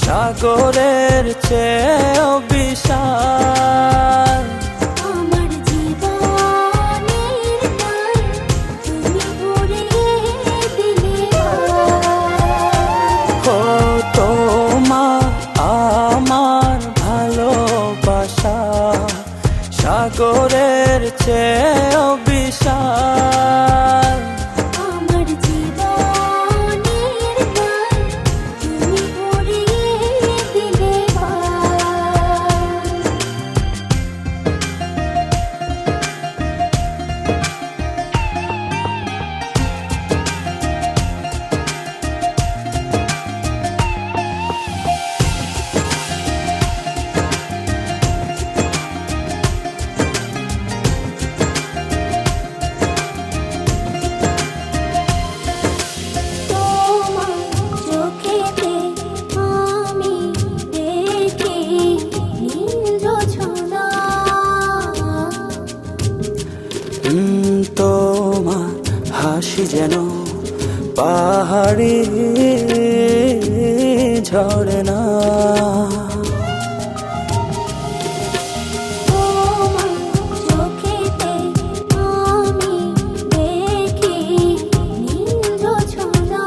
সাগরের চেয়েও বিশাল আমার জীবনের গান তুমি ভরিয়ে দিলে ও তোমার আমার ভালোবাসা সাগরের চেয়েও বিশাল আমার জীবনের গান তুমি ভরিয়ে দিলে তোমার চোখেতে আমি দেখি নীল জোছনা তোমার হাসি যেন পাহাড়ি ঝরনা তোমার চোখেতে আমি দেখি নীল জোছনা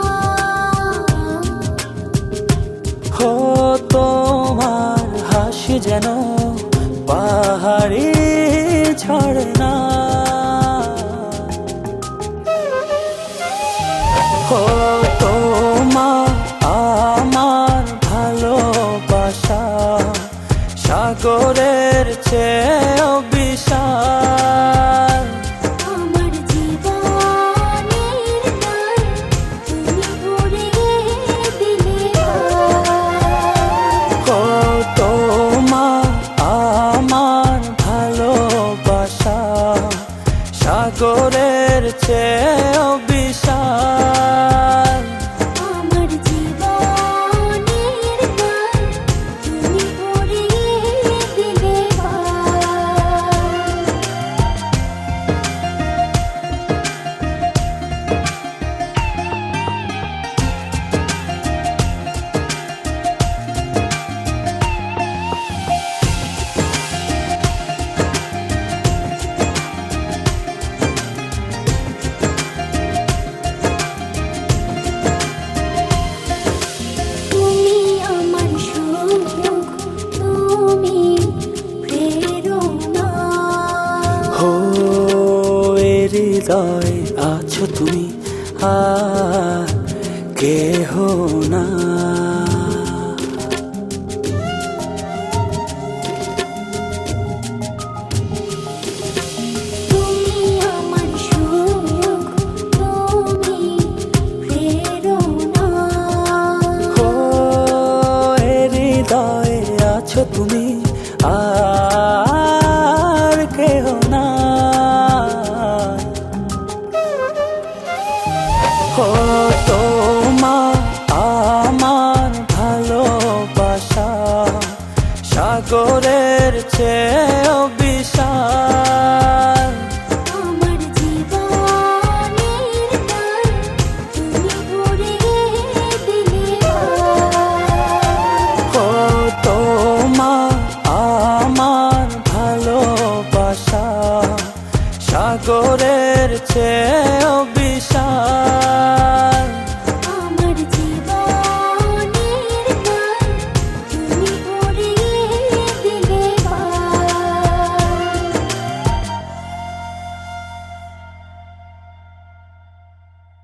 যেন পাহাড়ি ঝরনা। ও তোমার আমার ভালোবাসা সাগরের চেয়েও বিশাল। আমার জীবনের গান তুমি ভরিয়ে দিলে ও তোমার আমার ভালোবাসা সাগরের চেয়েও বিশাল। আমার জীবনের গান তুমি ভরিয়ে দিলে তুমি আমার সুখ, তুমি প্রেরণা। ও এ হৃদয় আছো তুমি আর কেহ না। তুমি আমার সুখ, তুমি প্রেরণা। ও এ হৃদয়ে আছো তুমি আর কেহ না। ও তোমার আমার ভালোবাসা সাগরের চেয়েও বিশাল। আমার জীবনের গান তুমি ভরিয়ে দিলে ও তোমার আমার ভালোবাসা সাগরের চেয়েও বিশাল।